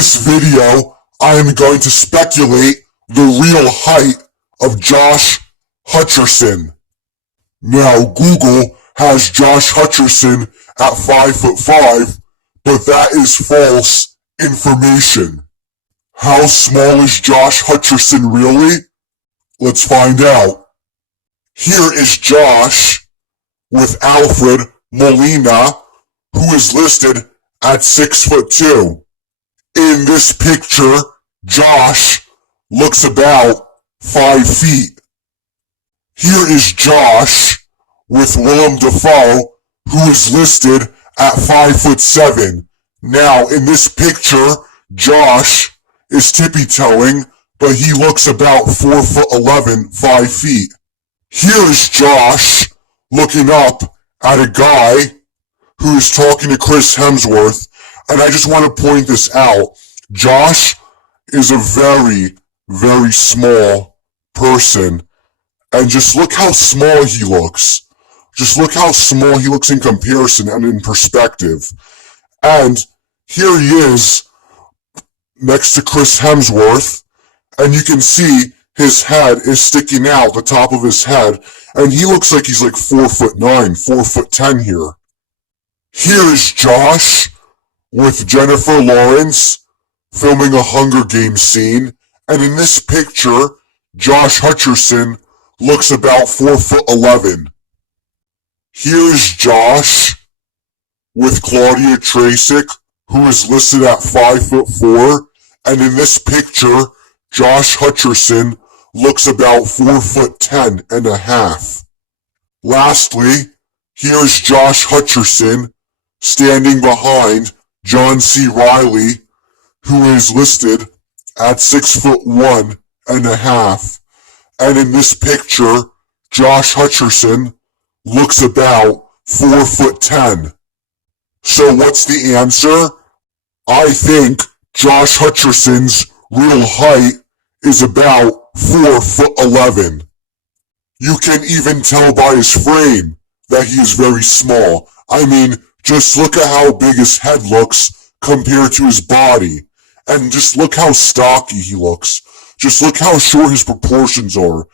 this video, I am going to speculate the real height of Josh Hutcherson. Now, Google has Josh Hutcherson at 5'5", but that is false information. How small is Josh Hutcherson really? Let's find out. Here is Josh with Alfred Molina, who is listed at 6'2". In this picture, Josh looks about 5 feet. Here is Josh with Willem Dafoe, who is listed at 5'7". Now, in this picture, Josh is tippy-toeing, but he looks about 4'11", 5 feet. Here is Josh looking up at a guy who is talking to Chris Hemsworth, and I just want to point this out. Josh is a very, very small person, and just look how small he looks. Just look how small he looks in comparison and in perspective. And here he is next to Chris Hemsworth, and you can see his head is sticking out, the top of his head, and he looks like he's like 4'9", 4'10" here. Here is Josh with Jennifer Lawrence filming a Hunger Games scene, and in this picture, Josh Hutcherson looks about 4'11". Here is Josh with Claudia Tracek, who is listed at 5'4", and in this picture, Josh Hutcherson looks about 4'10" and a half. Lastly, here is Josh Hutcherson standing behind John C. Reilly, who is listed at 6'1" and a half. And in this picture, Josh Hutcherson looks about 4'10". So what's the answer? I think Josh Hutcherson's real height is about 4'11". You can even tell by his frame that he is very small. I mean, just look at how big his head looks compared to his body. And just look how stocky he looks. Just look how short his proportions are.